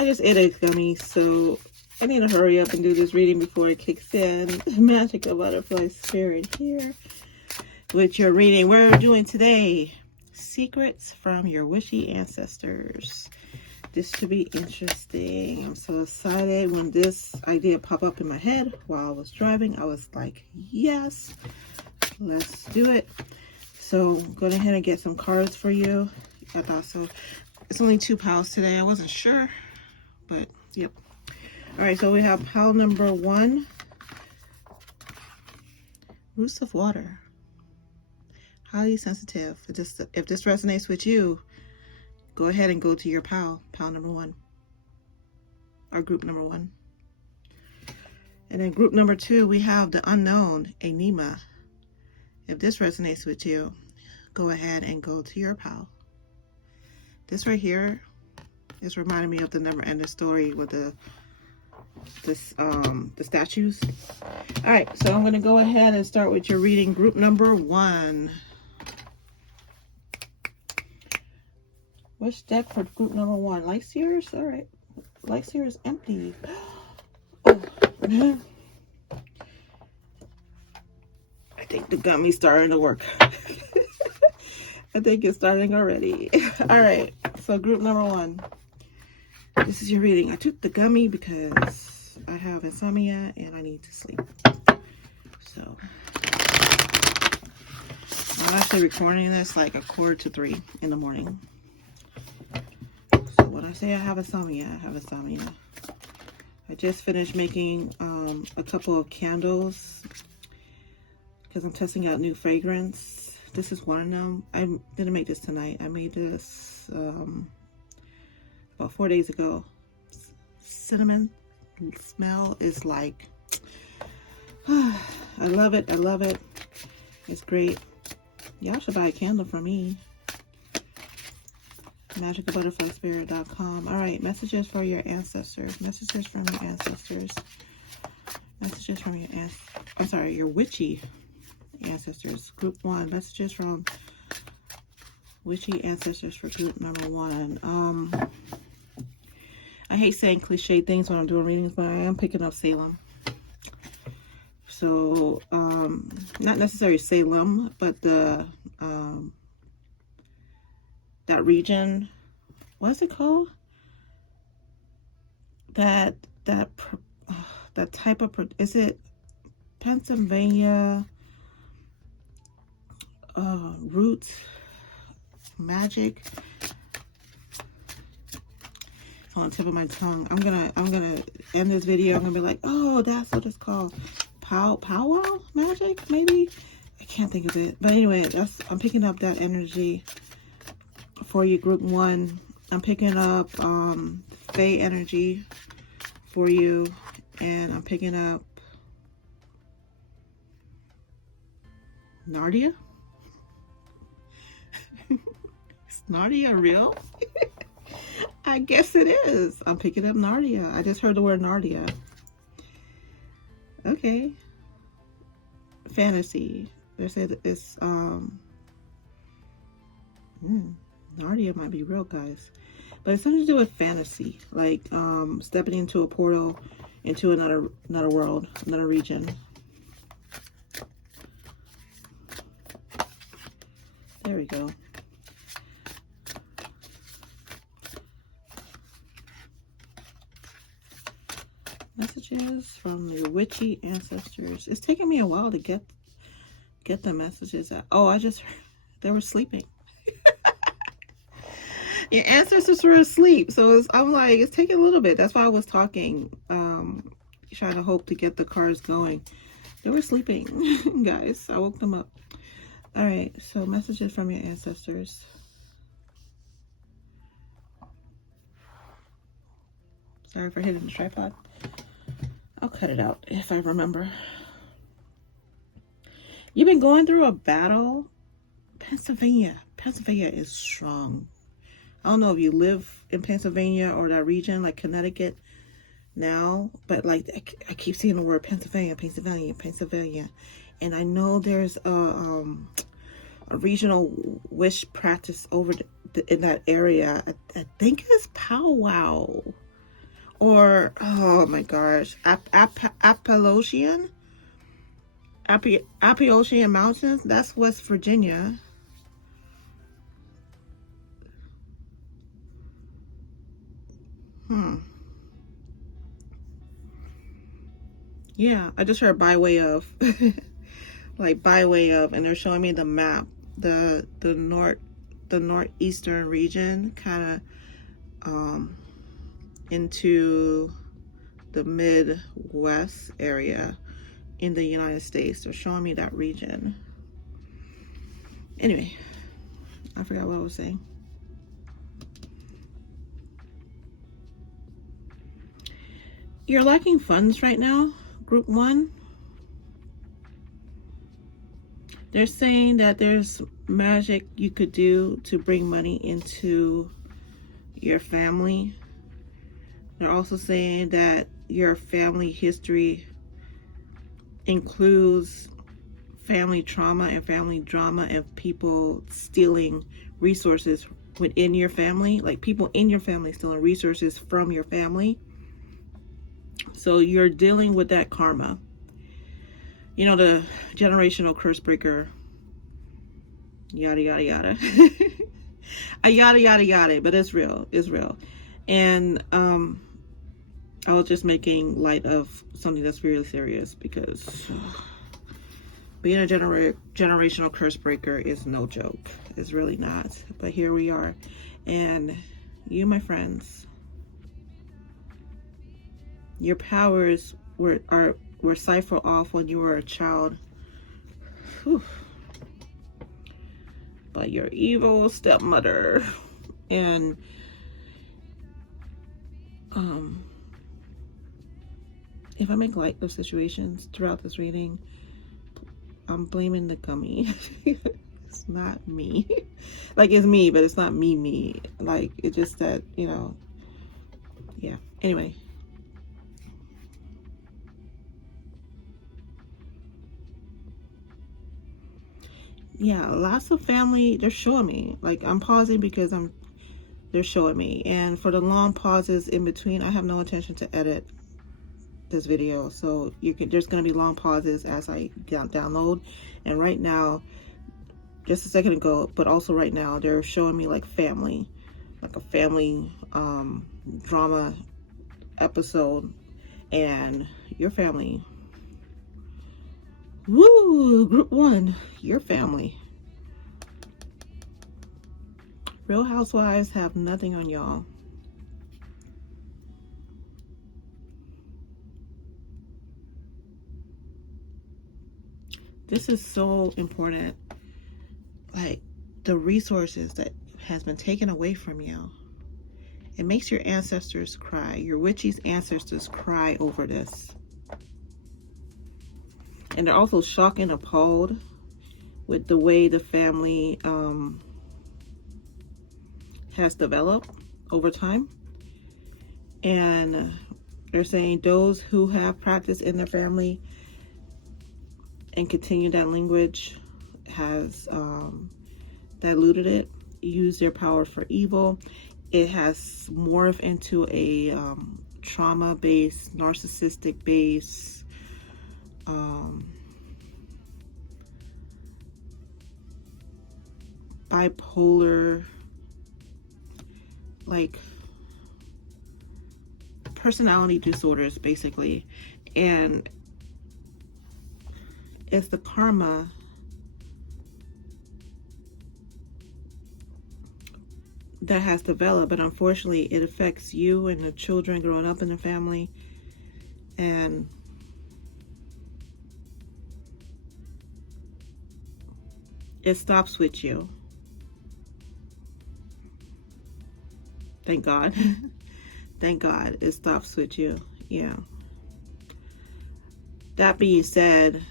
I just ate a gummy, so I need to hurry up and do this reading before it kicks in. Magical butterfly spirit here with your reading. We're doing today secrets from your witchy ancestors. This should be interesting. I'm so excited. When this idea popped up in my head while I was driving, I was like, yes, let's do it. So go ahead and get some cards for you. And also, it's only 2 piles today. I wasn't sure, but yep. All right, so we have pile number 1, Roots of Water. Highly sensitive. If this resonates with you, go ahead and go to your pile number 1, or group number 1. And then group number 2, we have the unknown, Enigma. If this resonates with you, go ahead and go to your pile. This right here is reminding me of the never ending story with the statues. All right, so I'm going to go ahead and start with your reading, group number 1. Which deck for group number 1? Light Seers? All right. Light Seer is empty. Oh, yeah. I think the gummy's starting to work. I think it's starting already. All right. So group number 1. This is your reading. I took the gummy because I have insomnia and I need to sleep. So I'm actually recording this like 2:45 in the morning. So when I say I have insomnia, I have insomnia. I just finished making a couple of candles because I'm testing out new fragrance. This is one of them. I didn't make this tonight. I made this about 4 days ago. Cinnamon smell is like, I love it. I love it. It's great. Y'all should buy a candle for me. magicalbutterflyspirit.com. All right, messages for your ancestors. Messages from your ancestors. Messages from your your witchy ancestors. Group 1. Messages from witchy ancestors for group number 1. I hate saying cliche things when I'm doing readings, but I am picking up Salem. So, not necessarily Salem, but the that region. What's it called? That type of, is it Pennsylvania roots magic? It's on the tip of my tongue. I'm gonna end this video. I'm gonna be like, oh, that's what it's called. Powwow magic, maybe? I can't think of it. But anyway, I'm picking up that energy for you, group 1. I'm picking up Fae energy for you, and I'm picking up Nardia. Is Nardia real? I guess it is. I'm picking up Nardia. I just heard the word Nardia. Okay. Fantasy. They said it's Nardia might be real, guys. But it's something to do with fantasy, like stepping into a portal into another world, another region. There we go. Messages from your witchy ancestors. It's taking me a while to get the messages out. Oh, I just heard they were sleeping. Your ancestors were asleep, so I'm like, it's taking a little bit. That's why I was talking, trying to hope to get the cards going. They were sleeping, guys. I woke them up. All right, so messages from your ancestors. Sorry for hitting the tripod. I'll cut it out if I remember. You've been going through a battle. Pennsylvania is strong. I don't know if you live in Pennsylvania or that region, like Connecticut now, but like I keep seeing the word Pennsylvania. And I know there's a regional witch practice over in that area. I think it's powwow. or oh my gosh, Appalachian Mountains. That's West Virginia. Yeah, I just heard by way of, like by way of, and they're showing me the map, the northeastern region, kind of into the Midwest area in the United States. They're showing me that region. Anyway, I forgot what I was saying. You're lacking funds right now, Group 1. They're saying that there's magic you could do to bring money into your family. They're also saying that your family history includes family trauma and family drama and people stealing resources within your family, like people in your family stealing resources from your family. So you're dealing with that karma. You know, the generational curse breaker, yada, yada, yada. Yada, yada, yada, but it's real. It's real. And I was just making light of something that's really serious, because being a generational curse breaker is no joke. It's really not. But here we are. And you, my friends, your powers were ciphered off when you were a child. Whew. By your evil stepmother. And if I make light of situations throughout this reading, I'm blaming the gummy. It's not me. Like, it's me, but it's not me. Like, it's just that, you know, yeah. Anyway. Yeah, lots of family, they're showing me. Like, I'm pausing because they're showing me. And for the long pauses in between, I have no intention to edit this video. So there's going to be long pauses as I download. And right now, just a second ago, but also right now, they're showing me like family, like a family drama episode. And your family. Woo! Group 1, your family. Real Housewives have nothing on y'all. This is so important. Like, the resources that has been taken away from you. It makes your ancestors cry. Your witchy's ancestors cry over this. And they're also shocked and appalled with the way the family has developed over time. And they're saying those who have practiced in their family and continue that language has diluted it, used their power for evil. It has morphed into a trauma-based, narcissistic-based, bipolar, like personality disorders, basically. And it's the karma that has developed, but unfortunately it affects you and the children growing up in the family, and it stops with you. Thank God. Thank God it stops with you. Yeah. That being said,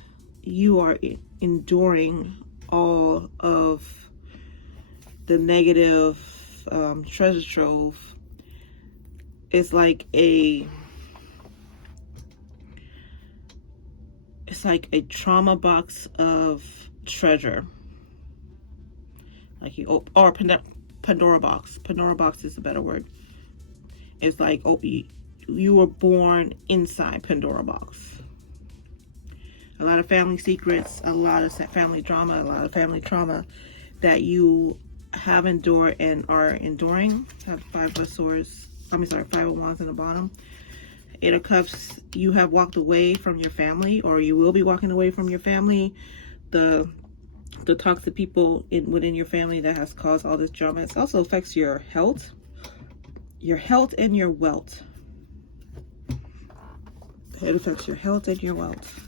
you are enduring all of the negative treasure trove. It's like a trauma box of treasure. Like Pandora box. Pandora box is a better word. It's like, you were born inside Pandora box. A lot of family secrets, a lot of family drama, a lot of family trauma that you have endured and are enduring. Have Five of Swords, Five of Wands in the bottom. Eight of Cups, you have walked away from your family, or you will be walking away from your family. The toxic people within your family that has caused all this drama. It also affects your health and your wealth. It affects your health and your wealth.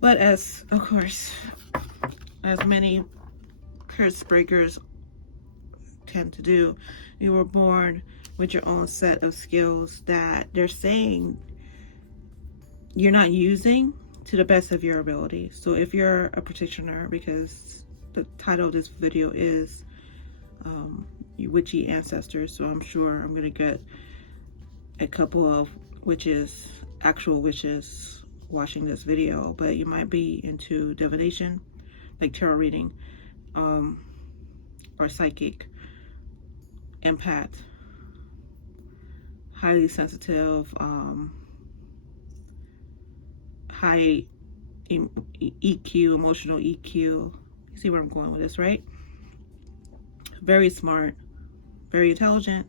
But as, of course, as many curse breakers tend to do, you were born with your own set of skills that they're saying you're not using to the best of your ability. So if you're a practitioner, because the title of this video is Witchy Ancestors, so I'm sure I'm going to get a couple of witches, actual witches, watching this video, but you might be into divination, like tarot reading, or psychic, empath, highly sensitive, high EQ, emotional EQ. You see where I'm going with this, right? Very smart, very intelligent,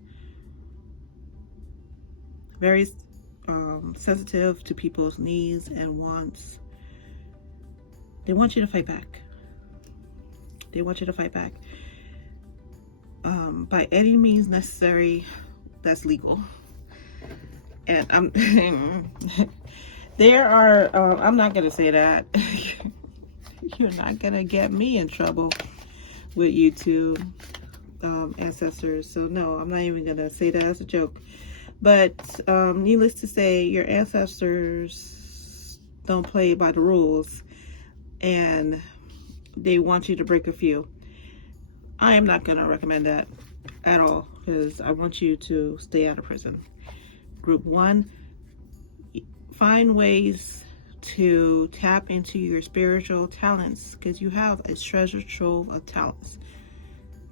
very sensitive to people's needs and wants. They want you to fight back. They want you to fight back by any means necessary that's legal. And I'm there are I'm not gonna say that. You're not gonna get me in trouble with YouTube ancestors, so no, I'm not even gonna say that as a joke. But needless to say, your ancestors don't play by the rules, and they want you to break a few. I am not going to recommend that at all, because I want you to stay out of prison. Group 1, find ways to tap into your spiritual talents, because you have a treasure trove of talents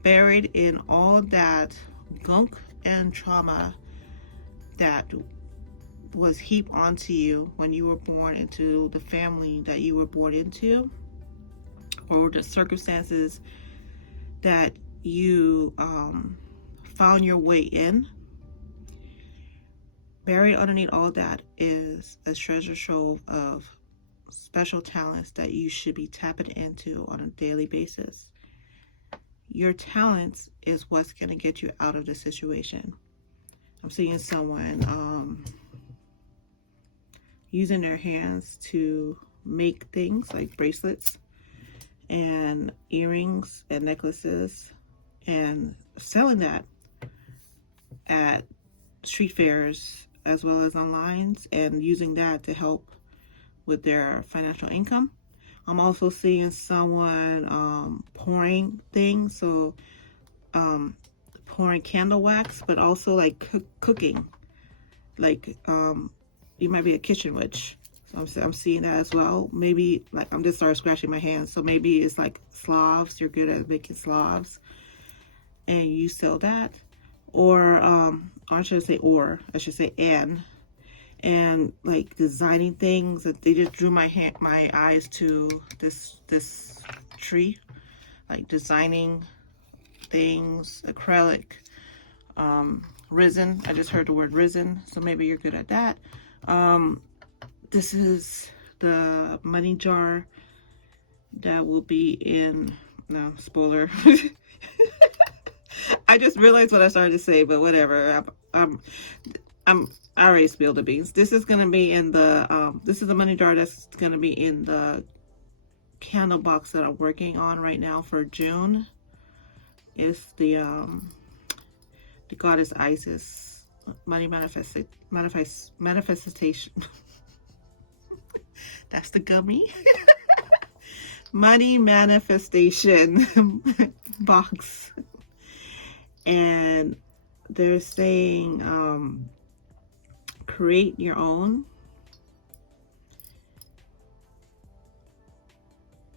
buried in all that gunk and trauma that was heaped onto you when you were born into the family that you were born into, or the circumstances that you found your way in. Buried underneath all that is a treasure trove of special talents that you should be tapping into on a daily basis. Your talents is what's going to get you out of the situation. I'm seeing someone using their hands to make things like bracelets and earrings and necklaces, and selling that at street fairs as well as online, and using that to help with their financial income. I'm also seeing someone pouring things, so pouring candle wax, but also like cooking, like you might be a kitchen witch. So I'm seeing that as well. Maybe like I'm just started scratching my hands, so maybe it's like Slavs. You're good at making Slavs and you sell that, or I should say and like designing things. That they just drew my eyes to this tree, like designing things, acrylic, resin. I just heard the word resin, so maybe you're good at that. This is the money jar that will be in, no, spoiler. I just realized what I started to say, but whatever. I already spilled the beans. This is going to be in the, this is the money jar that's going to be in the candle box that I'm working on right now for June. It's the goddess Isis, money manifestation. That's the gummy. Money manifestation box. And they're saying create your own.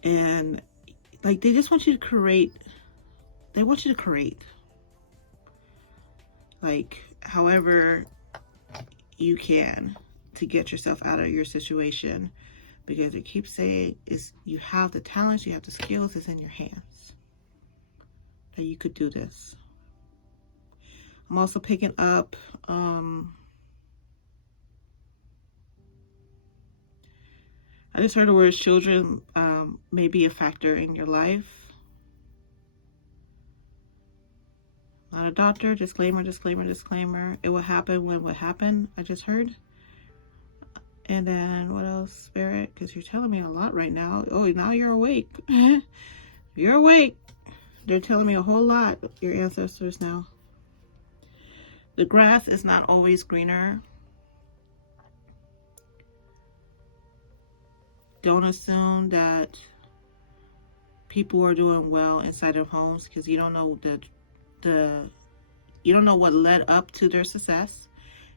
And like they just want you to create they want you to create. Like, however you can to get yourself out of your situation. Because it keeps saying is you have the talents, you have the skills, it's in your hands. That you could do this. I'm also picking up I just heard the word children may be a factor in your life. Not a doctor, disclaimer, disclaimer, disclaimer. It will happen when what happened, I just heard. And then what else, Spirit? Because you're telling me a lot right now. Oh, now you're awake. You're awake. They're telling me a whole lot, your ancestors now. The grass is not always greener. Don't assume that people are doing well inside of homes, because you don't know you don't know what led up to their success.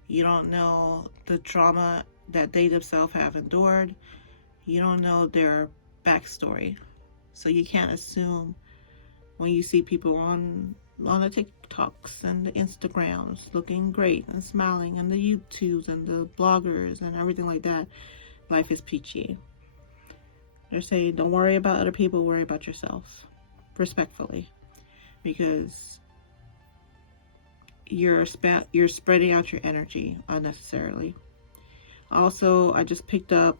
You don't know the trauma that they themselves have endured. You don't know their backstory. So you can't assume when you see people on the TikToks and the Instagrams looking great and smiling, and the YouTubes and the bloggers and everything like that, life is peachy. They're saying don't worry about other people, worry about yourself, respectfully, because you're spreading out your energy unnecessarily. Also, I just picked up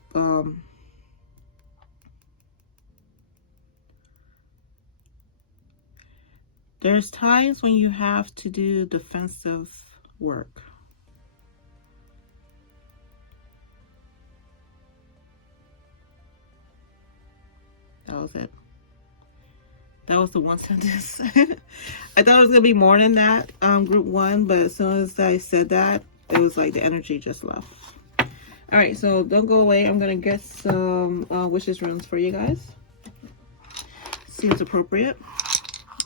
there's times when you have to do defensive work. That was it. That was the one sentence. I thought it was going to be more than that, group one, but as soon as I said that, it was like the energy just left. All right, so don't go away. I'm going to get some wishes runes for you guys. Seems appropriate.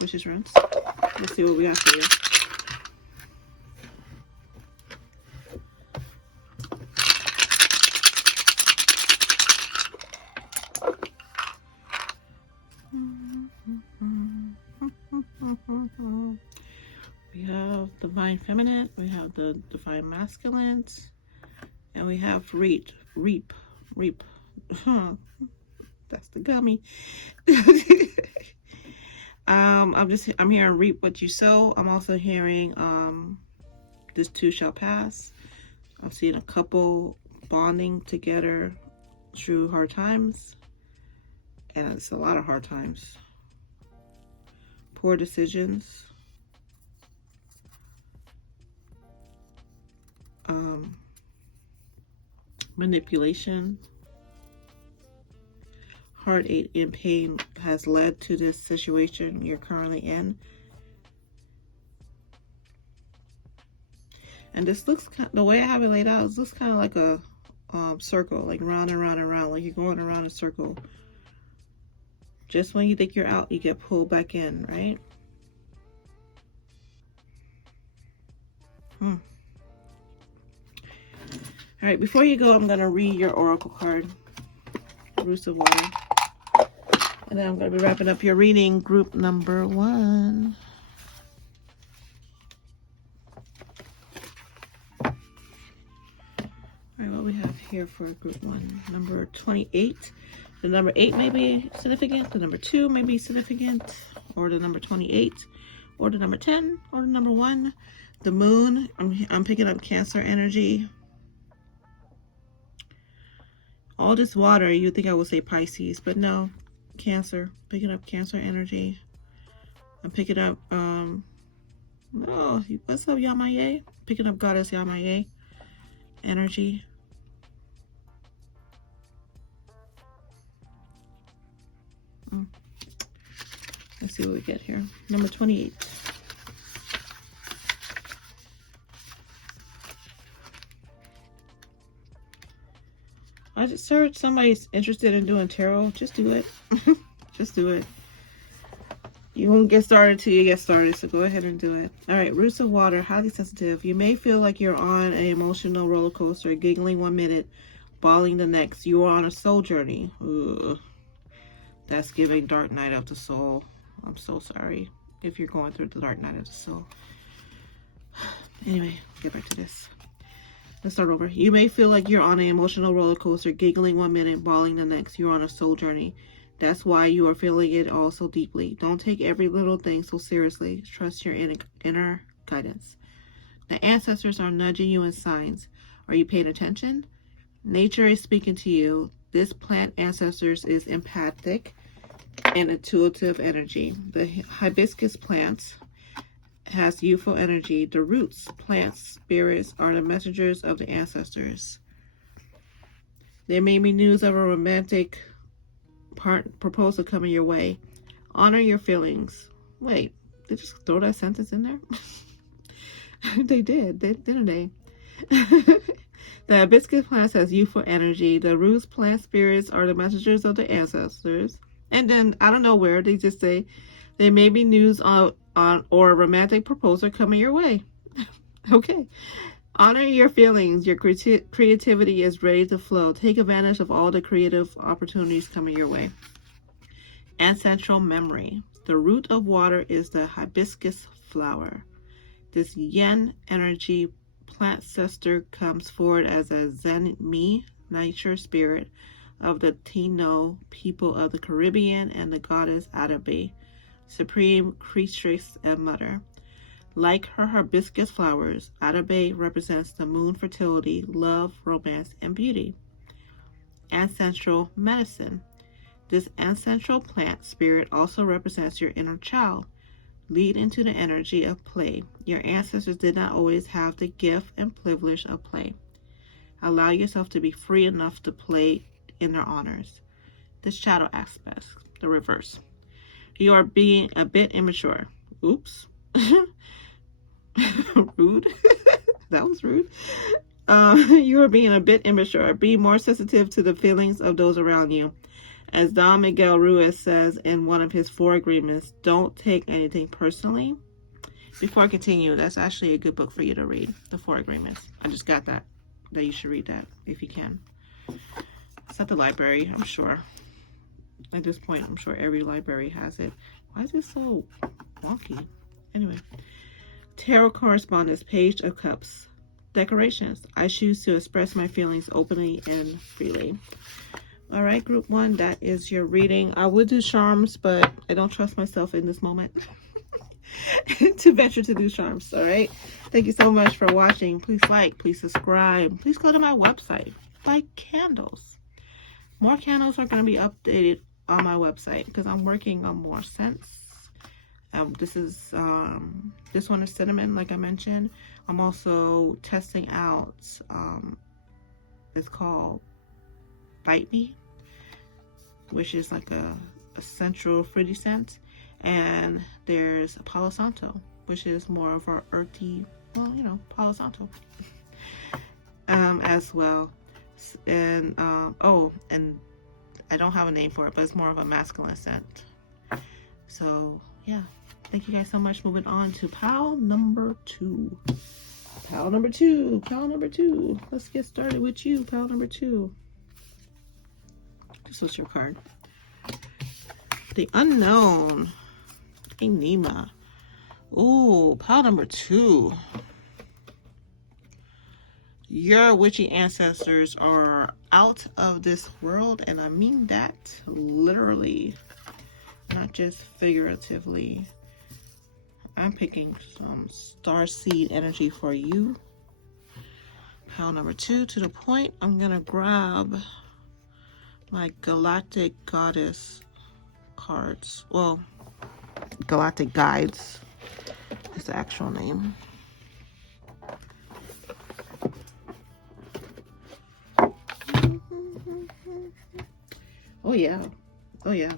Wishes runes. Let's see what we got for you. We have divine feminine, we have the divine masculine, and we have reap. That's the gummy. I'm hearing reap what you sow. I'm also hearing this too shall pass. I'm seeing a couple bonding together through hard times, and it's a lot of hard times. Poor decisions. Manipulation, heartache and pain has led to this situation you're currently in. And this looks the way I have it laid out, it looks kind of like a circle, like round and round and round, like you're going around a circle. Just when you think you're out, you get pulled back in, right? All right, before you go, I'm going to read your oracle card, Roots of Water. And then I'm going to be wrapping up your reading, group number one. All right, what we have here for group one, number 28. The number 8 may be significant, the number 2 may be significant, or the number 28, or the number 10, or the number 1. The moon, I'm picking up Cancer energy. All this water, you think I would say Pisces, but no, Cancer. Picking up Cancer energy. I'm picking up, oh, what's up, Yamaye? Picking up Goddess Yamaye energy. Let's see what we get here. Number 28. I just heard somebody's interested in doing tarot. Just do it. Just do it. You won't get started till you get started, so go ahead and do it. All right, Roots of Water, highly sensitive. You may feel like you're on an emotional roller coaster, giggling 1 minute, bawling the next. You are on a soul journey. Ugh. That's giving Dark Night of the Soul. I'm so sorry. if you're going through the dark night of the soul. Anyway, get back to this. Let's start over. You may feel like you're on an emotional roller coaster, giggling one minute, bawling the next. You're on a soul journey. That's why you are feeling it all so deeply. Don't take every little thing so seriously. Trust your inner guidance. The ancestors are nudging you in signs. Are you paying attention? Nature is speaking to you. This plant ancestors is empathic and intuitive energy. The hibiscus plant has youthful energy. The roots, plants, spirits are the messengers of the ancestors. There may be news of a romantic proposal coming your way. Honor your feelings. Wait, they just throw that sentence in there? They did, didn't they? The hibiscus plant has youthful energy. The roots, plant, spirits are the messengers of the ancestors. And then, I don't know where, they just say, there may be news on or a romantic proposal coming your way. Okay. Honor your feelings. Your creativity is ready to flow. Take advantage of all the creative opportunities coming your way. Ancestral memory. The root of water is the hibiscus flower. This yin energy plant ancestor comes forward as a Zen me, nature spirit of the Taino people of the Caribbean and the goddess Adabe, supreme creatrix and mother. Like her hibiscus flowers, Adabe represents the moon, fertility, love, romance, and beauty. Ancestral medicine. This ancestral plant spirit also represents your inner child. Lead into the energy of play. Your ancestors did not always have the gift and privilege of play. Allow yourself to be free enough to play in their honors. The shadow aspect, the reverse. You are being a bit immature. Oops. Rude. That was rude. You are being a bit immature. Be more sensitive to the feelings of those around you. As Don Miguel Ruiz says in one of his 4 agreements, don't take anything personally. Before I continue, that's actually a good book for you to read, the 4 agreements. I just got that you should read that if you can. It's at the library, I'm sure. At this point, I'm sure every library has it. Why is it so wonky? Anyway. Tarot correspondence, Page of Cups. Decorations. I choose to express my feelings openly and freely. All right, group 1, that is your reading. I would do charms, but I don't trust myself in this moment to venture to do charms. All right. Thank you so much for watching. Please like, please subscribe. Please go to my website. Buy candles. More candles are going to be updated on my website because I'm working on more scents. This one is cinnamon, like I mentioned. I'm also testing out, it's called Bite Me, which is like a central fruity scent. And there's Palo Santo, which is more of our earthy, well, you know, Palo Santo as well. And and I don't have a name for it, but it's more of a masculine scent. So yeah, thank you guys so much. Moving on to pile number 2. Pile number 2. Let's get started with you, pile number 2. This was your card. The unknown. Enigma. Ooh, pile number 2. Your witchy ancestors are out of this world, and I mean that literally, not just figuratively. I'm picking some Starseed energy for you. Pile number 2, to the point. I'm gonna grab my Galactic Goddess cards. Well, Galactic Guides is the actual name. Oh yeah. Oh yeah.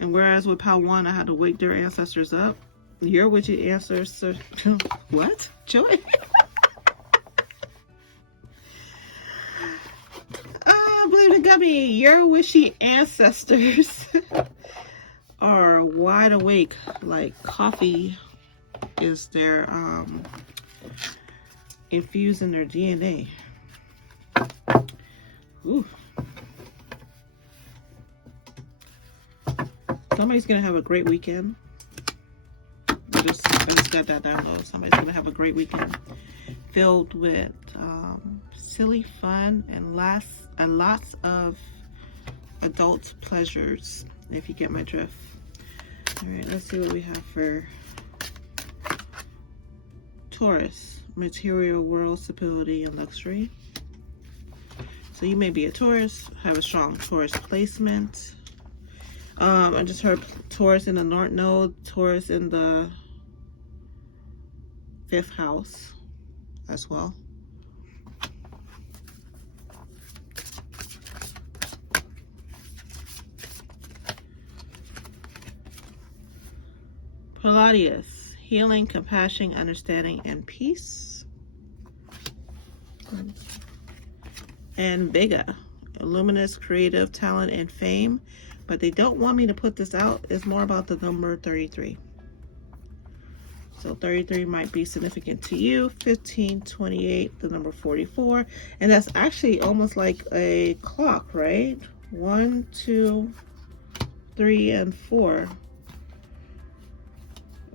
And whereas with pile 1, I had to wake their ancestors up, your witchy ancestors... What? Joey? Blame the gummy. Your witchy ancestors are wide awake, like coffee is their infused in their DNA. Ooh. Somebody's gonna have a great weekend. got that download. Somebody's gonna have a great weekend filled with silly fun and lots of adult pleasures, if you get my drift. All right, let's see what we have for Taurus. Material world, stability, and luxury. So you may be a Taurus, have a strong Taurus placement. I just heard Taurus in the North Node, Taurus in the 5th house as well. Palladius, healing, compassion, understanding, and peace. And Vega, luminous, creative, talent, and fame. But they don't want me to put this out. It's more about the number 33. So 33 might be significant to you. 15, 28, the number 44. And that's actually almost like a clock, right? 1, 2, 3, and 4.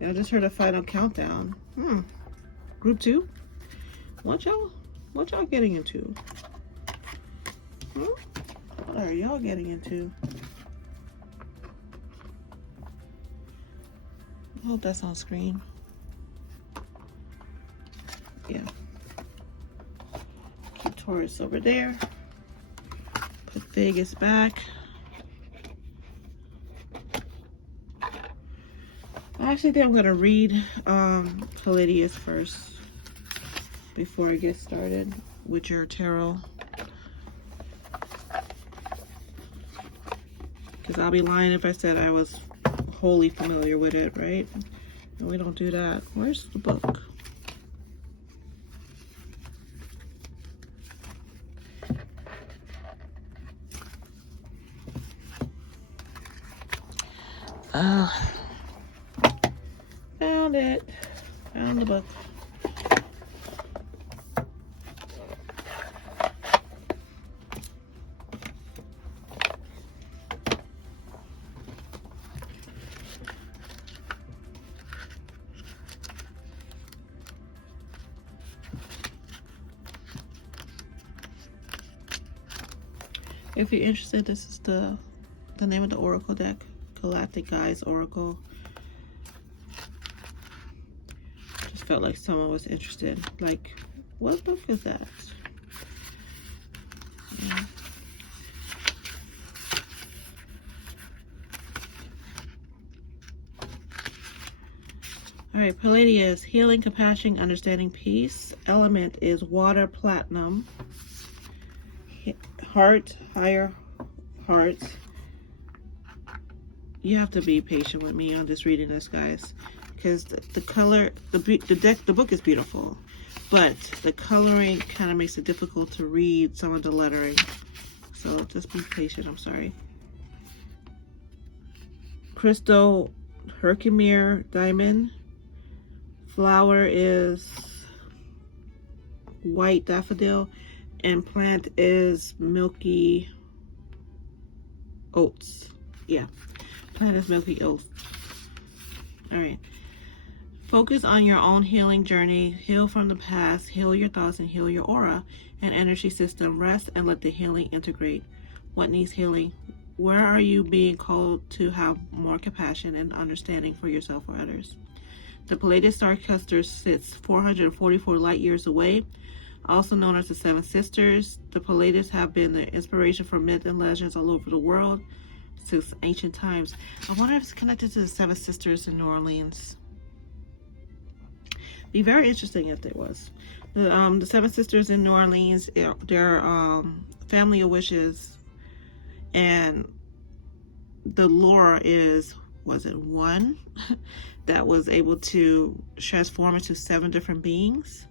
I just heard a final countdown. Group 2? What y'all getting into? What are y'all getting into? I hope that's on screen. Yeah. Keep Taurus over there. Put Vegas back. I actually think I'm going to read Palladius first before I get started with your tarot. Because I'll be lying if I said I was wholly familiar with it, right? And we don't do that. Where's the book? Found it. Found the book. If you're interested, this is the name of the Oracle deck, Galactic Guides Oracle. Just felt like someone was interested. Like, what book is that? Yeah. All right, Palladius, healing, compassion, understanding, peace. Element is water, platinum. Heart, higher heart. You have to be patient with me on just reading this, guys, because the color, the book is beautiful, but the coloring kind of makes it difficult to read some of the lettering. So just be patient. I'm sorry. Crystal, Herkimer diamond. Flower is white daffodil. And plant is milky oats. Yeah, plant is milky oats. All right. Focus on your own healing journey. Heal from the past. Heal your thoughts and heal your aura and energy system. Rest and let the healing integrate. What needs healing? Where are you being called to have more compassion and understanding for yourself or others? The Palladius star cluster sits 444 light years away. Also known as the Seven Sisters, the Palladius have been the inspiration for myth and legends all over the world since ancient times. I wonder if it's connected to the Seven Sisters in New Orleans. Be very interesting if it was. The Seven Sisters in New Orleans, they're family of witches, and the lore is, was it one that was able to transform into 7 different beings?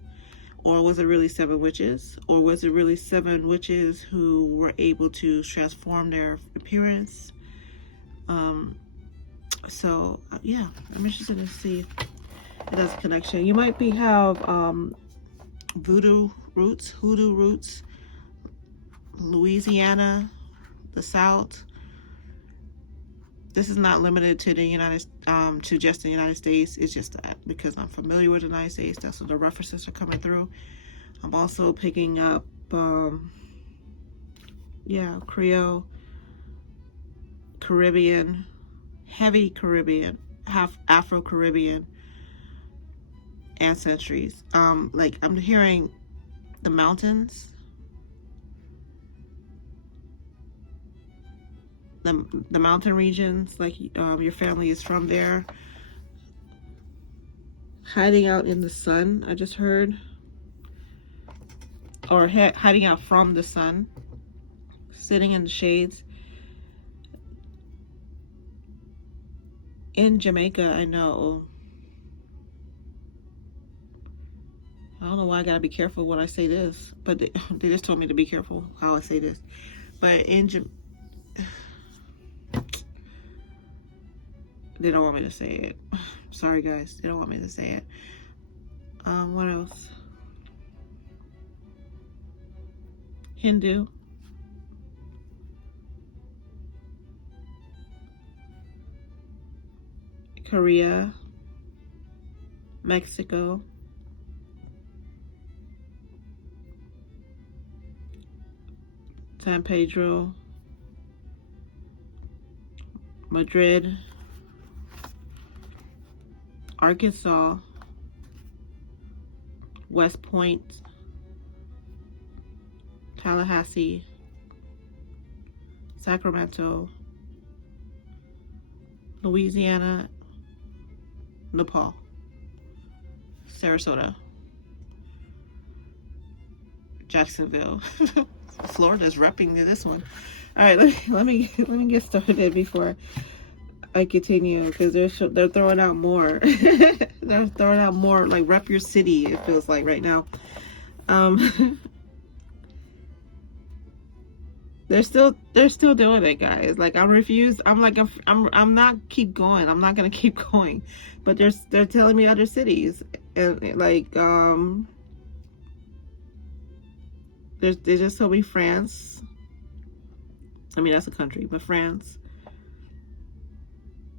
Or was it really 7 witches? Or was it really 7 witches who were able to transform their appearance? Yeah, I'm interested to see if it has a connection. You might have hoodoo roots, Louisiana, the South. This is not limited to the to just the United States. It's just that because I'm familiar with the United States, that's what the references are coming through. I'm also picking up, yeah, Creole, Caribbean, heavy Caribbean, half Afro-Caribbean ancestries. Like I'm hearing the mountains, the mountain regions, like your family is from there. Hiding out in the sun, I just heard. Or hiding out from the sun. Sitting in the shades. In Jamaica, I know. I don't know why I gotta be careful when I say this, but they just told me to be careful how I say this. But in they don't want me to say it. Sorry guys, they don't want me to say it. What else? Hindu. Korea. Mexico. San Pedro. Madrid. Arkansas. West Point. Tallahassee. Sacramento. Louisiana. Nepal. Sarasota. Jacksonville. Florida's repping this one. All right, let me get started before I continue, because they're throwing out more. They're throwing out more, like rep your city. It feels like right now. They're still doing it, guys. Like I'm refused. I'm like I'm not keep going. I'm not gonna keep going. But they're telling me other cities, and like they just told me France. I mean that's a country, but France,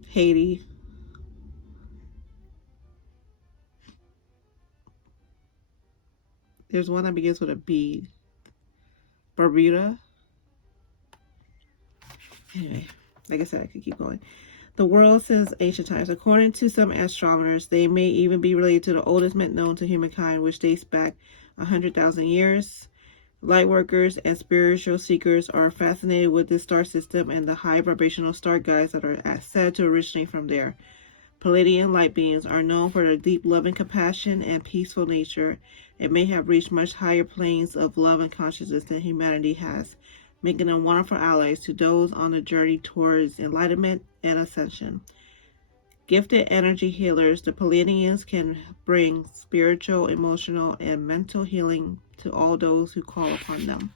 Haiti, there's one that begins with a B. Bermuda. Anyway, like I said, I could keep going. The world since ancient times. According to some astronomers, they may even be related to the oldest myth known to humankind, which dates back 100,000 years. Lightworkers and spiritual seekers are fascinated with this star system and the high vibrational star guides that are said to originate from there. Palladian light beings are known for their deep loving compassion and peaceful nature. It may have reached much higher planes of love and consciousness than humanity has, making them wonderful allies to those on the journey towards enlightenment and ascension. Gifted energy healers, the Palladians can bring spiritual, emotional, and mental healing to all those who call upon them.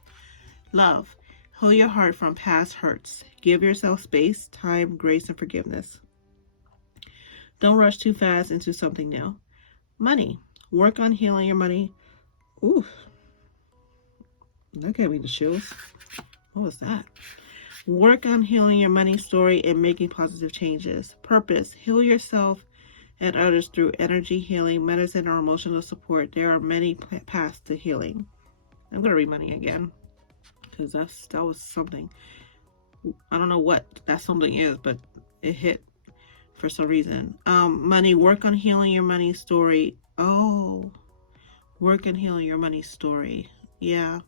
Love. Heal your heart from past hurts. Give yourself space, time, grace, and forgiveness. Don't rush too fast into something new. Money. Work on healing your money. Ooh. That gave me the chills. What was that? Work on healing your money story and making positive changes. Purpose. Heal yourself and others through energy healing, medicine, or emotional support. There are many paths to healing. I'm going to read money again, because that was something. I don't know what that something is, but it hit for some reason. Money. Work on healing your money story. Oh. Work on healing your money story. Yeah.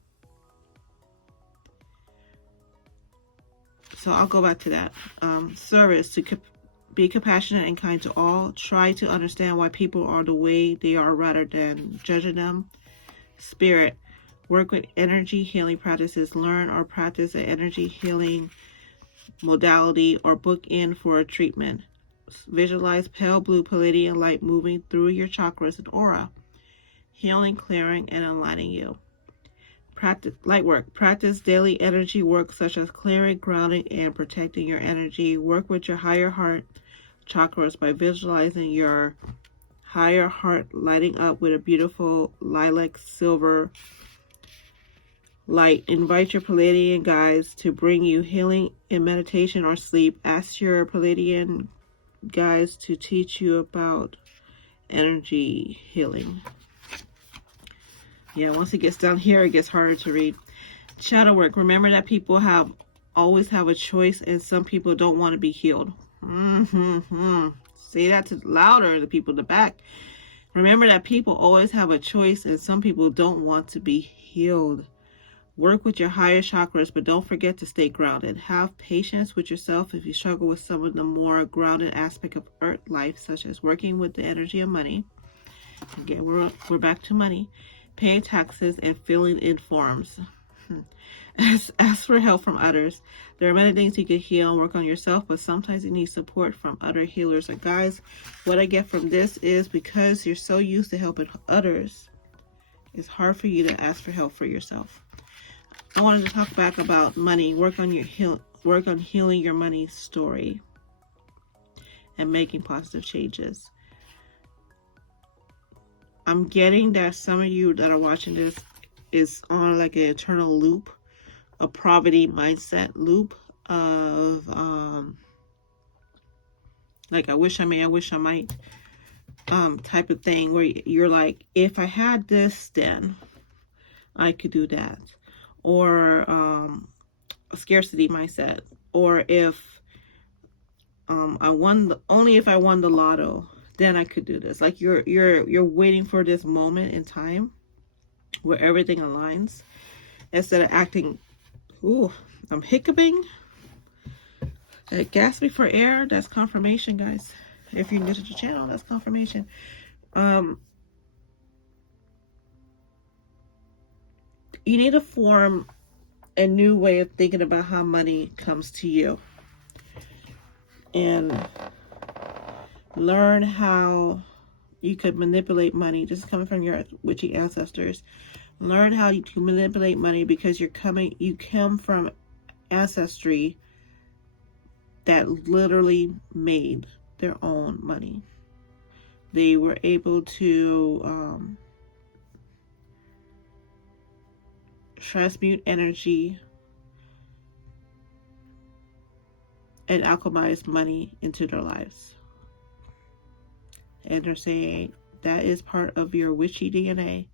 So I'll go back to that. Service. To be compassionate and kind to all. Try to understand why people are the way they are rather than judging them. Spirit. Work with energy healing practices. Learn or practice an energy healing modality or book in for a treatment. Visualize pale blue Palladian light moving through your chakras and aura, healing, clearing, and aligning you. Practice light work. Practice daily energy work such as clearing, grounding, and protecting your energy. Work with your higher heart chakras by visualizing your higher heart lighting up with a beautiful lilac silver Light. Invite your Pleiadian guides to bring you healing in meditation or sleep. Ask your Pleiadian guides to teach you about energy healing. Yeah, once it gets down here, it gets harder to read. Shadow work. Remember that people always have a choice, and some people don't want to be healed. Say that louder, the people in the back. Remember that people always have a choice, and some people don't want to be healed. Work with your higher chakras, but don't forget to stay grounded. Have patience with yourself if you struggle with some of the more grounded aspect of earth life, such as working with the energy of money. Again, we're back to money. Paying taxes and filling in forms. Ask for help from others. There are many things you can heal and work on yourself, but sometimes you need support from other healers or guides. What I get from this is because you're so used to helping others, it's hard for you to ask for help for yourself. I wanted to talk back about money. Work on healing your money story and making positive changes. I'm getting that some of you that are watching this is on like an eternal loop, a poverty mindset loop of like I wish I might type of thing, where you're like, if I had this, then I could do that. Or a scarcity mindset, or if only if I won the lotto, then I could do this. Like you're waiting for this moment in time where everything aligns, instead of acting. Ooh, I'm hiccuping, gasping for air. That's confirmation, guys. If you're new to the channel, that's confirmation. You need to form a new way of thinking about how money comes to you, and learn how you could manipulate money. This is coming from your witchy ancestors. Learn how you can manipulate money, because you come from ancestry that literally made their own money. They were able to transmute energy and alchemize money into their lives. And they're saying that is part of your witchy DNA.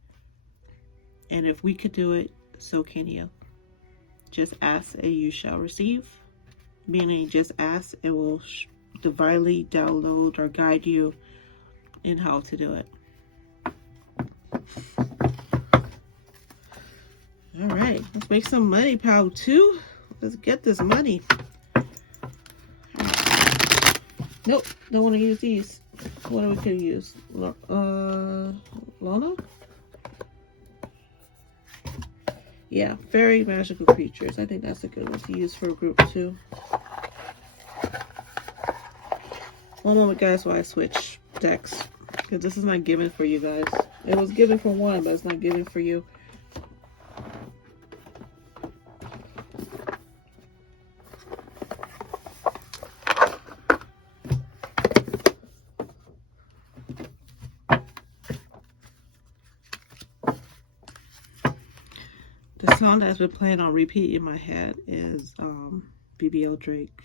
And if we could do it, so can you. Just ask and you shall receive. Meaning just ask and we'll divinely download or guide you in how to do it. All right, let's make some money, pal, too. Let's get this money. Nope, don't want to use these. What do we could use? Lona? Yeah, fairy magical creatures. I think that's a good one to use for a group too. One moment, guys, while I switch decks, because this is not given for you guys. It was given for one, but it's not given for you. The song that's been playing on repeat in my head is BBL Drake.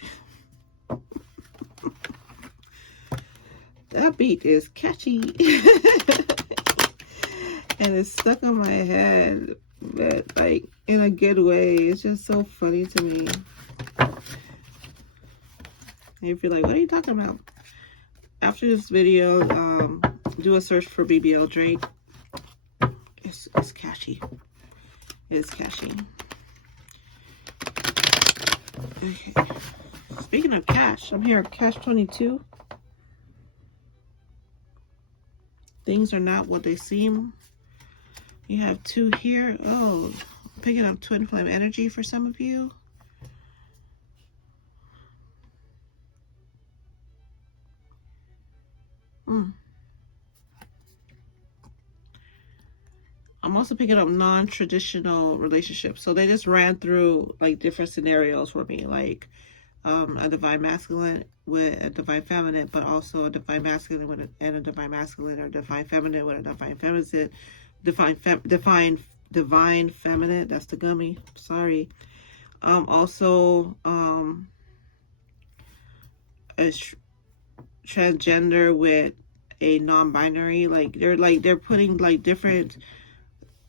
That beat is catchy. And it's stuck on my head, but like in a good way. It's just so funny to me. And if you're like, what are you talking about? After this video, do a search for BBL Drake. It's catchy. It's catchy. Okay. Speaking of cash, I'm here at Cash 22. Things are not what they seem. You have two here. Oh, picking up twin flame energy for some of you. I'm also picking up non-traditional relationships. So they just ran through like different scenarios for me, like a divine masculine with a divine feminine, but also a divine masculine with and a divine masculine, or divine feminine with a divine feminine, divine divine feminine. That's the gummy. Sorry. Also, a transgender with a non-binary. They're putting like different.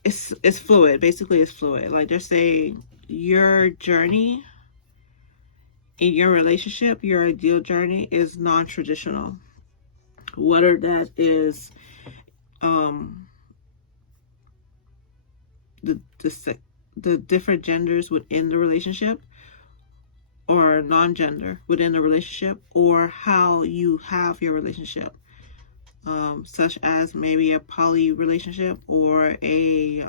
It's fluid. Basically, it's fluid. Like they're saying your journey in your relationship, your ideal journey is non-traditional. Whether that is the different genders within the relationship, or non-gender within the relationship, or how you have your relationship, such as maybe a poly relationship or a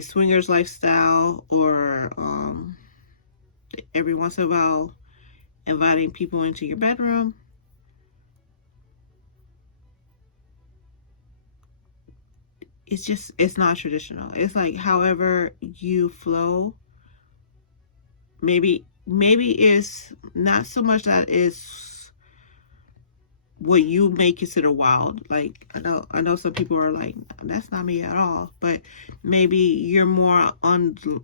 swingers lifestyle, or every once in a while inviting people into your bedroom. It's not traditional. It's like however you flow. Maybe it's not so much that it's what you may consider wild. Like I know some people are like, that's not me at all. But maybe you're more under.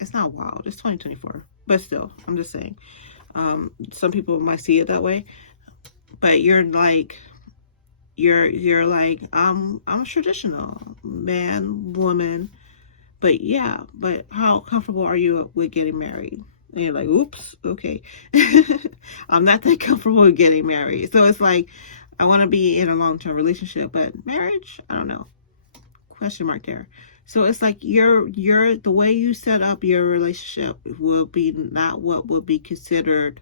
It's not wild. It's 2024. But still, I'm just saying. Some people might see it that way. But you're like, you're like, I'm traditional, man, woman. But yeah, but how comfortable are you with getting married? And you're like, oops, okay. I'm not that comfortable with getting married. So it's like, I want to be in a long-term relationship, but marriage, I don't know. Question mark there. So it's like the way you set up your relationship will be not what would be considered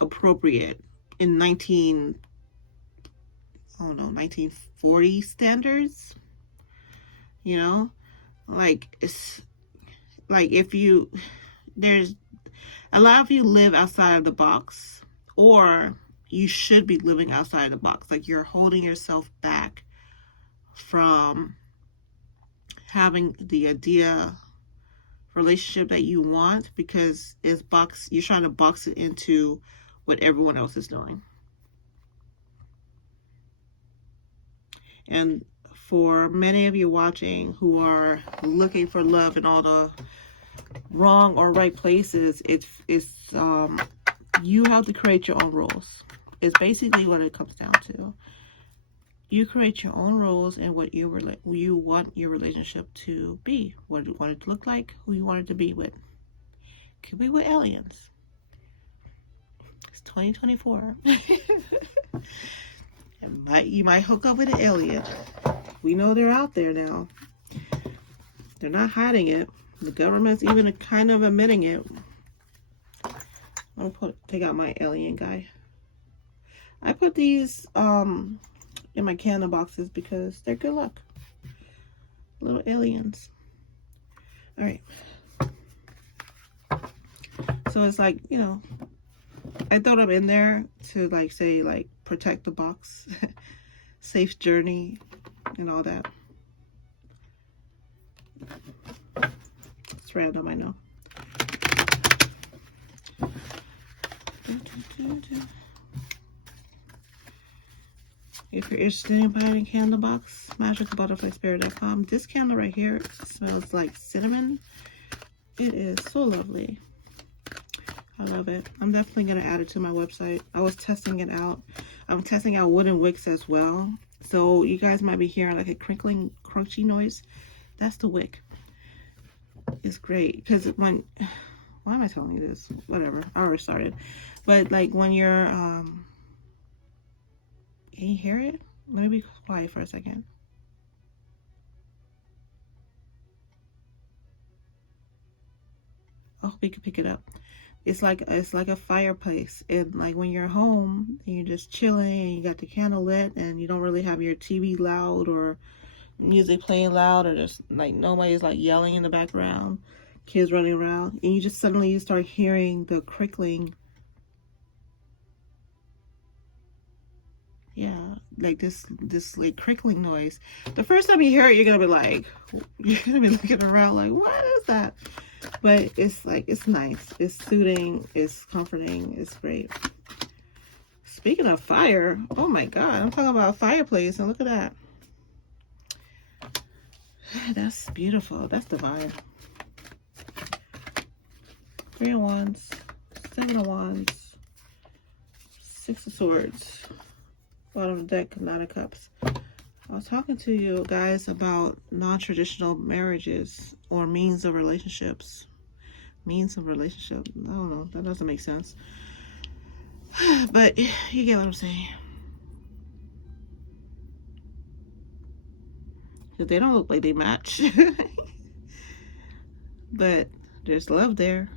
appropriate in 1940 standards. You know? Like, it's like there's a lot of you live outside of the box, or you should be living outside of the box. Like you're holding yourself back from having the idea relationship that you want, because you're trying to box it into what everyone else is doing. And for many of you watching who are looking for love in all the wrong or right places, it's you have to create your own rules. It's basically what it comes down to. You create your own rules and what you want your relationship to be, what you want it to look like, who you want it to be with. Could be with aliens. It's 2024. You might hook up with an alien. We know they're out there now. They're not hiding it. The government's even kind of admitting it. I'll take out my alien guy. I put these in my candle boxes because they're good luck. Little aliens. All right. So it's like, I throw them in there to say protect the box, safe journey, and all that. It's random, I know. If you're interested in buying a candle box, magicalbutterflyspirit.com. This candle right here smells like cinnamon. It is so lovely. I love it. I'm definitely going to add it to my website. I was testing it out. I'm testing out wooden wicks as well. So you guys might be hearing like a crinkling, crunchy noise. That's the wick. It's great. Because why am I telling you this? Whatever. I already started. But like when you're, can you hear it? Let me be quiet for a second. I hope you can pick it up. It's like a fireplace, and like when you're home and you're just chilling and you got the candle lit and you don't really have your TV loud or music playing loud, or just like nobody's like yelling in the background, kids running around, and you just suddenly start hearing the crinkling. Yeah, like this like crinkling noise. The first time you hear it, you're gonna be looking around like, what is that? But it's like, it's nice, it's soothing, it's comforting, it's great. Speaking of fire, oh my god, I'm talking about a fireplace, and look at that. That's beautiful. That's divine. 3 of Wands, 7 of Wands, 6 of Swords, bottom of the deck, 9 of Cups. I was talking to you guys about non-traditional marriages or means of relationships. Means of relationship. I don't know. That doesn't make sense. But you get what I'm saying. Because they don't look like they match. But there's love there.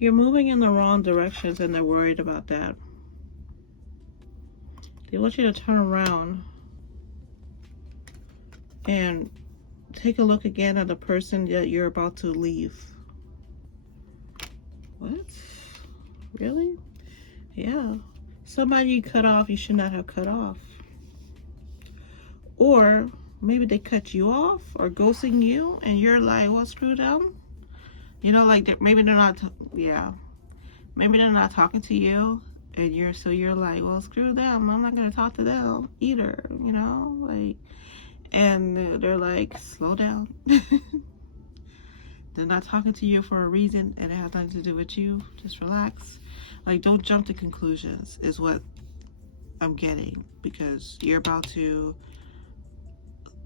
You're moving in the wrong directions and they're worried about that. They want you to turn around and take a look again at the person that you're about to leave. What? Really? Yeah. Somebody you cut off you should not have cut off. Or maybe they cut you off or ghosting you and you're like, well, screw them. You know, like maybe they're not, maybe they're not talking to you, and you're like, well, screw them. I'm not gonna talk to them either. You know, like, and they're like, slow down. They're not talking to you for a reason, and it has nothing to do with you. Just relax. Like, don't jump to conclusions. Is what I'm getting, because you're about to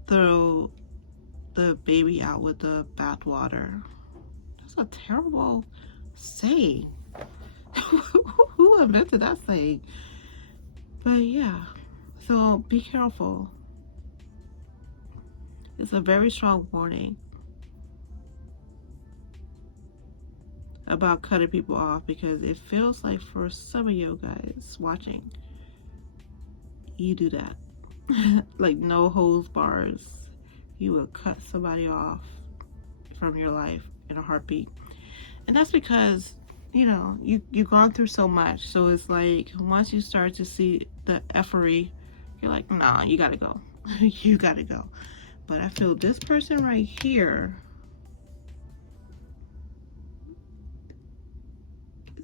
throw the baby out with the bathwater. That's a terrible saying. Who invented that saying? But yeah, so be careful. It's a very strong warning about cutting people off, because it feels like for some of you guys watching, you do that. Like no holds bars. You will cut somebody off from your life in a heartbeat. And that's because, you know, you've gone through so much. So it's like once you start to see the effery, you're like, nah, you gotta go. You gotta go. But I feel this person right here,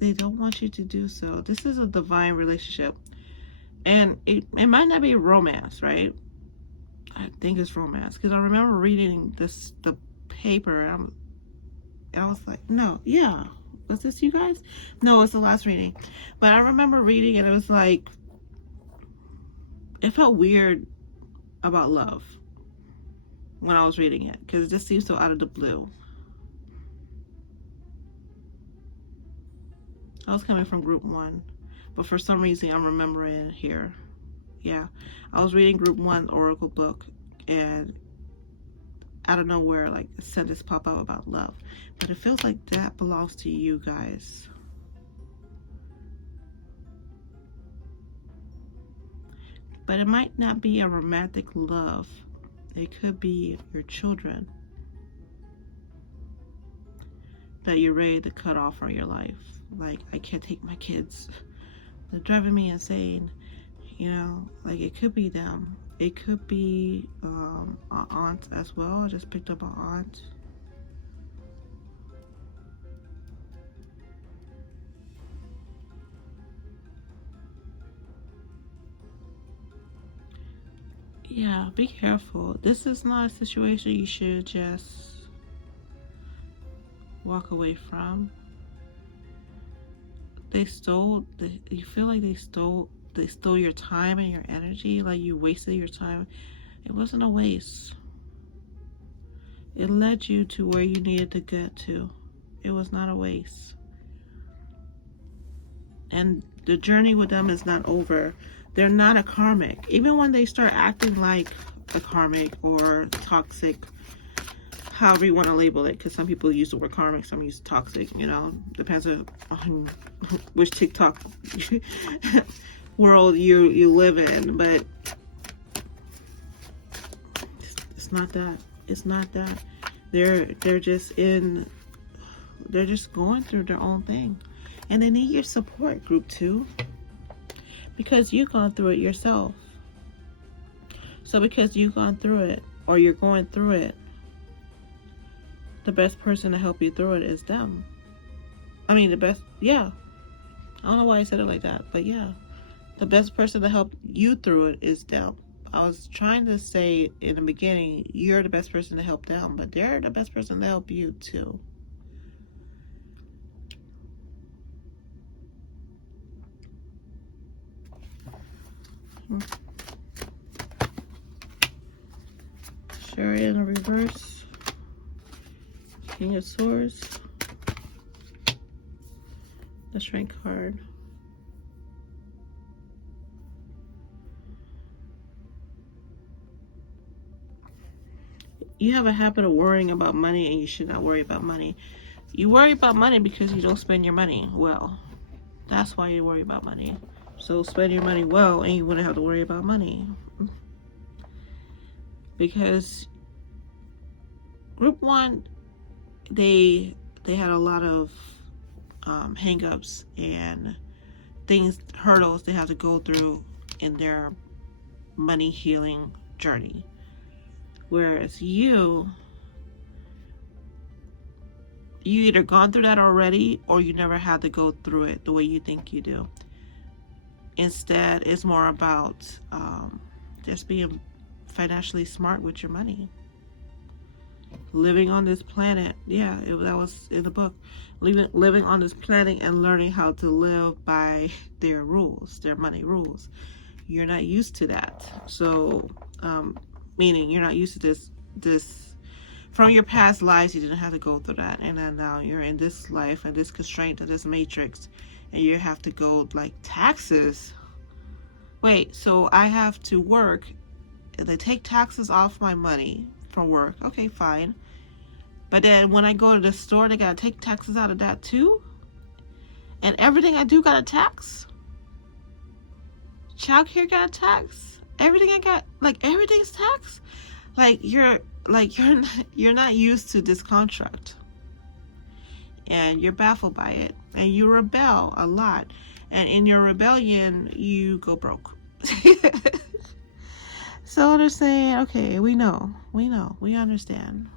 they don't want you to do so. This is a divine relationship. And it might not be romance, right? I think it's romance. Because I remember reading the paper, and I was like, no, yeah. Was this you guys? No, it's the last reading. But I remember reading and it was like, it felt weird about love when I was reading it, because it just seems so out of the blue. I was coming from group 1, but for some reason I'm remembering it here. Yeah, I was reading group 1 oracle book, and out of nowhere, like a sentence pop up about love. But it feels like that belongs to you guys. But it might not be a romantic love. It could be your children that you're ready to cut off from your life. Like, I can't take my kids. They're driving me insane. You know, like it could be them. It could be an aunt as well. I just picked up an aunt. Yeah, be careful. This is not a situation you should just walk away from. You feel like they stole your time and your energy, like you wasted your time. It wasn't a waste. It led you to where you needed to get to. It was not a waste. And the journey with them is not over. They're not a karmic. Even when they start acting like a karmic or toxic, however you want to label it, because some people use the word karmic, some use toxic, you know, depends on which TikTok world you live in. But it's not that. It's not that. They're just going through their own thing, and they need your support, group 2, because you've gone through it yourself. So because you've gone through it, or you're going through it, the best person to help you through it is them. I mean, the best, yeah. I don't know why I said it like that, but yeah. The best person to help you through it is them. I was trying to say in the beginning, you're the best person to help them, but they're the best person to help you too. Chariot in reverse. King of Swords. The Strength card. You have a habit of worrying about money, and you should not worry about money. You worry about money because you don't spend your money well. That's why you worry about money. So spend your money well, and you wouldn't have to worry about money. Because group one, they had a lot of hang-ups and things, hurdles they have to go through in their money healing journey. Whereas you either gone through that already, or you never had to go through it the way you think you do. Instead, it's more about just being financially smart with your money. Living on this planet, yeah, that was in the book. Living on this planet and learning how to live by their rules, their money rules. You're not used to that. So, meaning you're not used to this from your past lives. You didn't have to go through that, and then now you're in this life and this constraint and this matrix, and you have to go like taxes. Wait, so I have to work, and they take taxes off my money from work. Okay, fine. But then when I go to the store, they gotta take taxes out of that too? And everything I do got a tax? Childcare got a tax? Everything I got, like everything's taxed? Like you're not used to this contract. And you're baffled by it. And you rebel a lot. And in your rebellion, you go broke. So they're saying, okay, we know, we understand,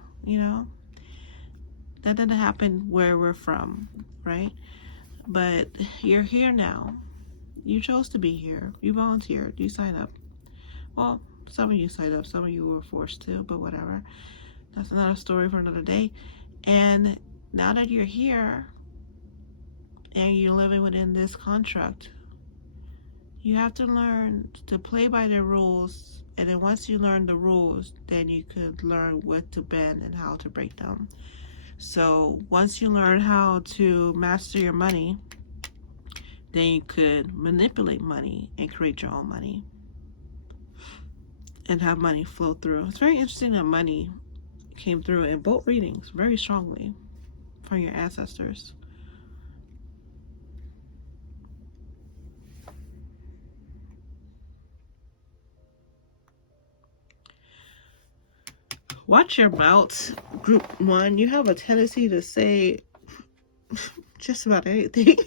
that didn't happen where we're from, right? But you're here now. You chose to be here. You volunteered. You signed up. Well, some of you signed up. Some of you were forced to, but whatever. That's another story for another day. And now that you're here and you're living within this contract, you have to learn to play by the rules. And then once you learn the rules, then you could learn what to bend and how to break them. So once you learn how to master your money, then you could manipulate money and create your own money and have money flow through. It's very interesting that money came through in both readings very strongly from your ancestors. Watch your mouth, group one. You have a tendency to say just about anything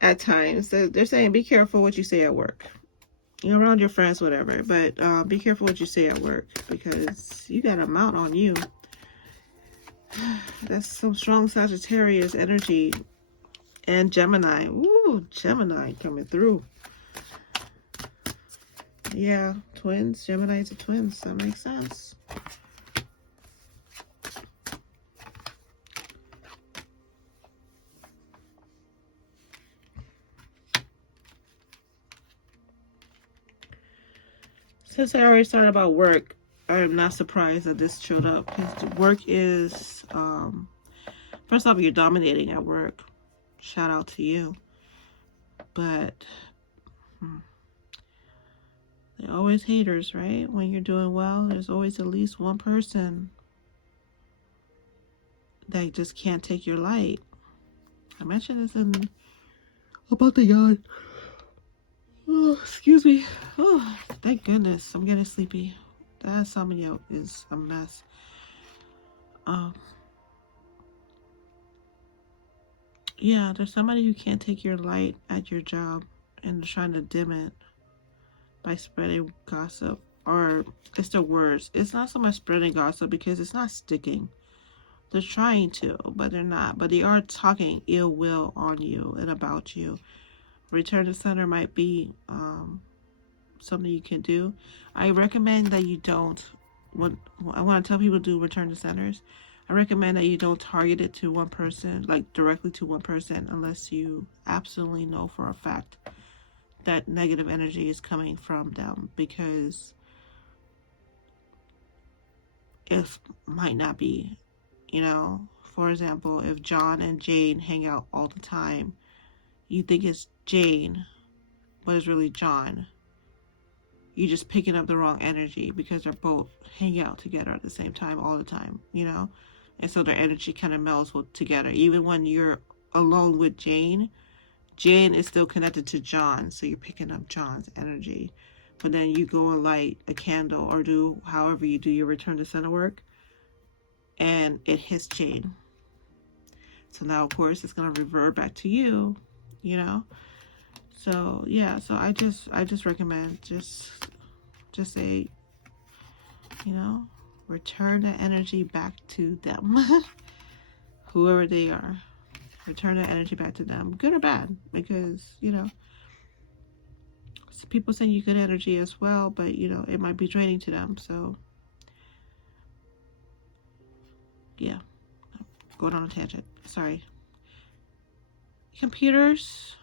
at times. They're saying be careful what you say at work. You're around your friends, whatever, but be careful what you say at work, because you got a mount on you. That's some strong Sagittarius energy. And Gemini. Ooh, Gemini coming through. Yeah, twins. Geminis are twins. That makes sense. Since I already started about work, I'm not surprised that this showed up, because work is, first off, you're dominating at work. Shout out to you. But there are always haters, right? When you're doing well, there's always at least one person that just can't take your light. I mentioned this in about the yard. Oh, excuse me. Oh, thank goodness. I'm getting sleepy. That insomnia is a mess. Yeah, there's somebody who can't take your light at your job, and they're trying to dim it by spreading gossip or it's their words. It's not so much spreading gossip because it's not sticking. They're trying to, but they're not. But they are talking ill will on you and about you. Return to center might be something you can do. I recommend that you don't. When I want to tell people to do return to centers, I recommend that you don't target it to one person, like directly to one person, unless you absolutely know for a fact that negative energy is coming from them, because it might not be. You know, for example, if John and Jane hang out all the time, you think it's Jane, but it's really John. You're just picking up the wrong energy because they're both hanging out together at the same time all the time, you know? And so their energy kind of melds together. Even when you're alone with Jane, Jane is still connected to John, so you're picking up John's energy. But then you go and light a candle or do however you do your return to center work, and it hits Jane. So now, of course, it's going to revert back to you, you know? So, yeah, so I just recommend just say, you know, return the energy back to them. Whoever they are. Return the energy back to them. Good or bad. Because, you know, people send you good energy as well, but, you know, it might be draining to them. So, yeah. Going on a tangent. Sorry. Computers.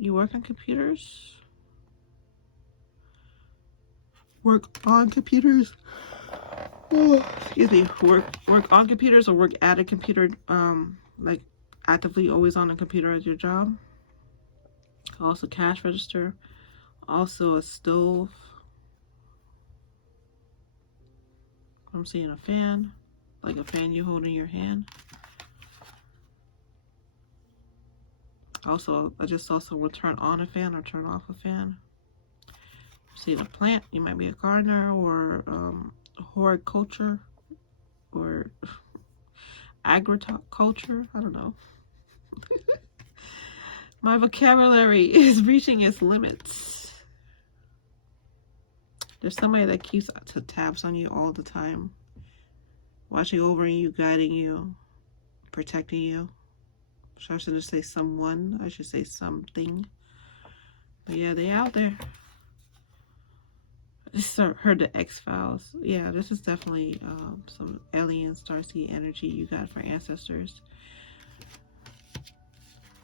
You work on computers? Work on computers? Oh, excuse me. Work on computers or work at a computer, like actively always on a computer as your job. Also cash register. Also a stove. I'm seeing a fan. Like a fan you hold in your hand. Also, I just saw someone turn on a fan or turn off a fan. See a plant. You might be a gardener or horticulture or agriculture. I don't know. My vocabulary is reaching its limits. There's somebody that keeps tabs on you all the time, watching over you, guiding you, protecting you. So I shouldn't say someone, I should say something. But yeah, they out there. I just heard the X-Files. Yeah, this is definitely some alien starseed energy you got for ancestors.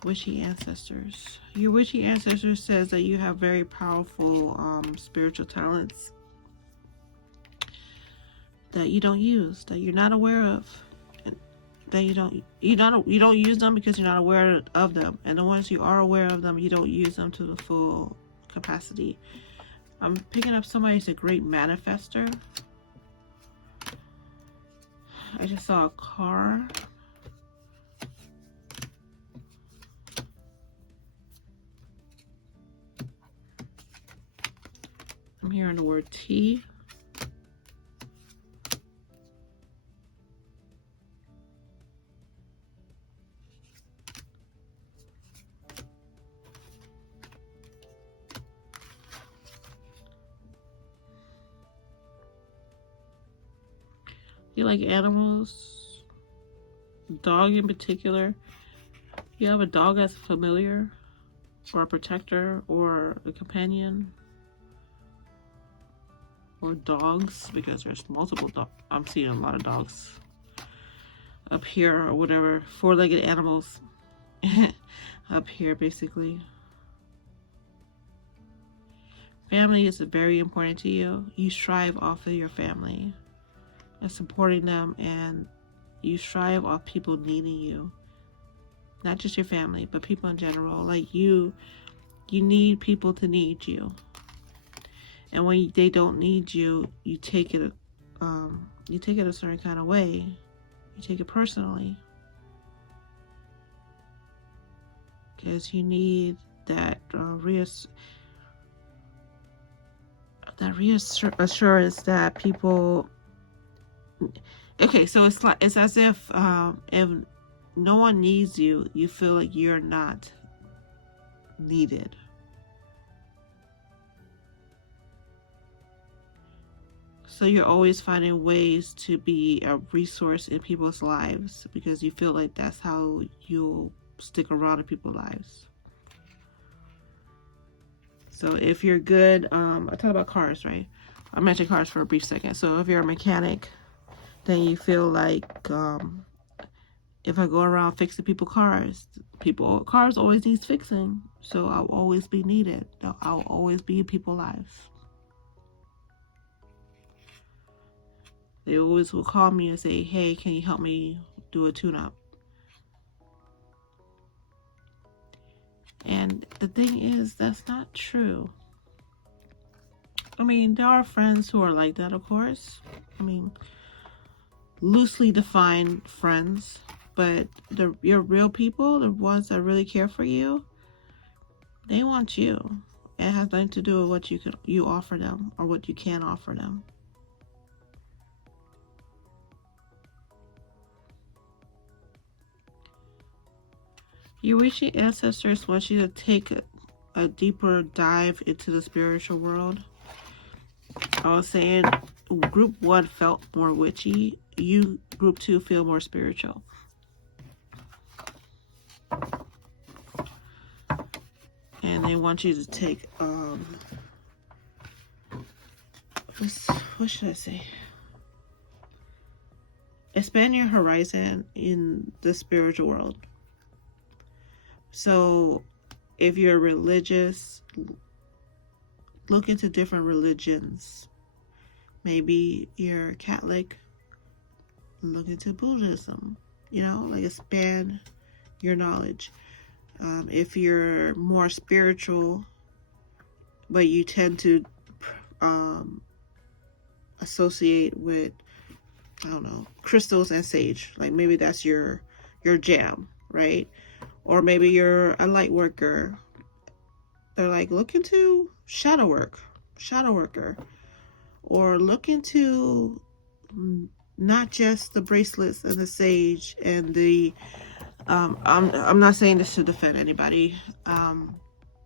Witchy Ancestors. Your Witchy Ancestors says that you have very powerful spiritual talents that you don't use, that you're not aware of. That you don't use them because you're not aware of them, and the ones you are aware of them, you don't use them to the full capacity. I'm picking up somebody who's a great manifester. I just saw a car. I'm hearing the word tea. You like animals? Dog in particular? You have a dog as a familiar? Or a protector? Or a companion? Or dogs? Because there's multiple dogs. I'm seeing a lot of dogs up here or whatever. Four-legged animals up here basically. Family is very important to you. You strive off of your family and supporting them, and you strive off people needing you. Not just your family, but people in general. Like you need people to need you. And when they don't need you, you take it a certain kind of way. You take it personally. Because you need that reassurance that people. Okay, so it's as if no one needs you, you feel like you're not needed. So you're always finding ways to be a resource in people's lives because you feel like that's how you'll stick around in people's lives. So if you're good, I talked about cars, right? I mentioned cars for a brief second. So if you're a mechanic, then you feel like if I go around fixing people's cars, cars always needs fixing. So I'll always be needed. I'll always be in people's lives. They always will call me and say, hey, can you help me do a tune-up? And the thing is, that's not true. I mean, there are friends who are like that, of course. I mean, loosely defined friends. But your real people, the ones that really care for you, they want you. It has nothing to do with what you offer them or what you can offer them. Your witchy ancestors want you to take a deeper dive into the spiritual world. I was saying group 1 felt more witchy. You, group 2, feel more spiritual. And they want you to take, what should I say? Expand your horizon in the spiritual world. So if you're religious, look into different religions. Maybe you're Catholic, look into Buddhism, you know, like expand your knowledge. If you're more spiritual, but you tend to associate with, I don't know, crystals and sage, like maybe that's your jam, right? Or maybe you're a light worker. They're like, look into shadow worker, or look into not just the bracelets and the sage and the I'm not saying this to defend anybody,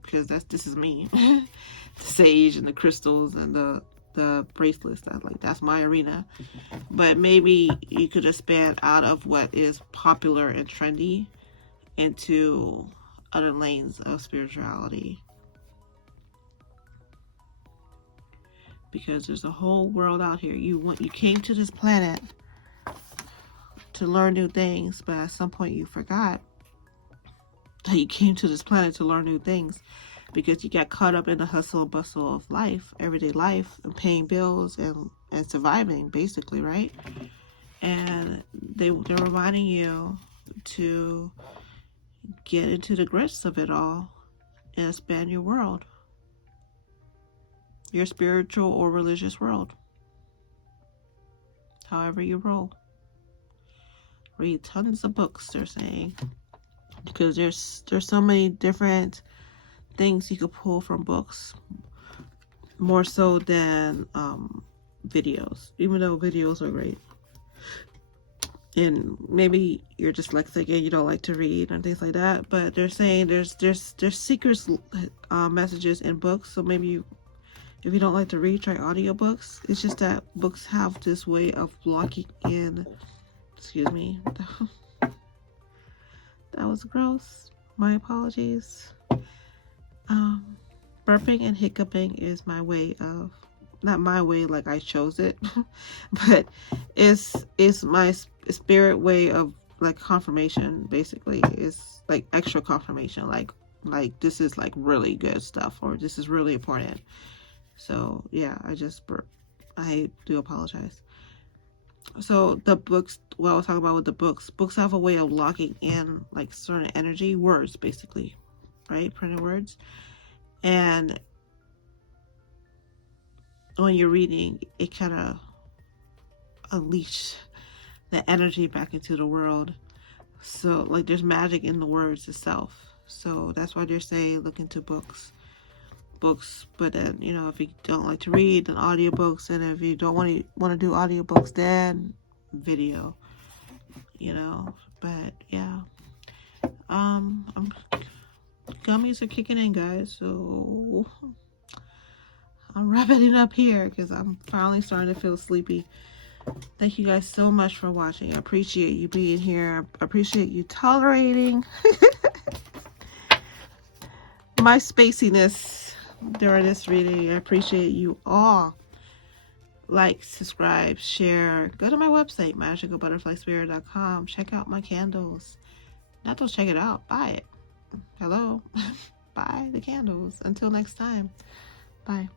because this is me. The sage and the crystals and the bracelets, that's my arena. But maybe you could expand out of what is popular and trendy into other lanes of spirituality, because there's a whole world out here. You came to this planet to learn new things, but at some point you forgot that you came to this planet to learn new things, because you got caught up in the hustle and bustle of life, everyday life, and paying bills and surviving, basically, right? And they're reminding you to get into the grits of it all and expand your world, your spiritual or religious world, however you roll. Read tons of books, they're saying, because there's so many different things you could pull from books, more so than videos, even though videos are great. And maybe you're dyslexic and you don't like to read and things like that, but they're saying there's secret messages in books. So maybe if you don't like to read, try audiobooks. It's just that books have this way of blocking in, excuse me, that was gross, my apologies. Burping and hiccuping is my way of, not my way like I chose it, but it's my spirit way of, like, confirmation, basically. It's like extra confirmation, like this is like really good stuff, or this is really important. So yeah, I just burp. I do apologize. So the books, what I was talking about with the books have a way of locking in like certain energy, words, basically, right? Printed words. And when you're reading, it kind of unleash the energy back into the world. So like there's magic in the words itself. So that's why they're saying look into books. But then, you know, if you don't like to read, then audiobooks. And if you don't want to do audiobooks, then video, you know. But yeah, gummies are kicking in, guys, so I'm wrapping it up here because I'm finally starting to feel sleepy. Thank you guys so much for watching. I appreciate you being here. I appreciate you tolerating my spaciness during this reading. I appreciate you all. Like, subscribe, share. Go to my website, magicalbutterflyspirit.com. Check out my candles. Not just check it out. Buy it. Hello. Buy the candles. Until next time. Bye.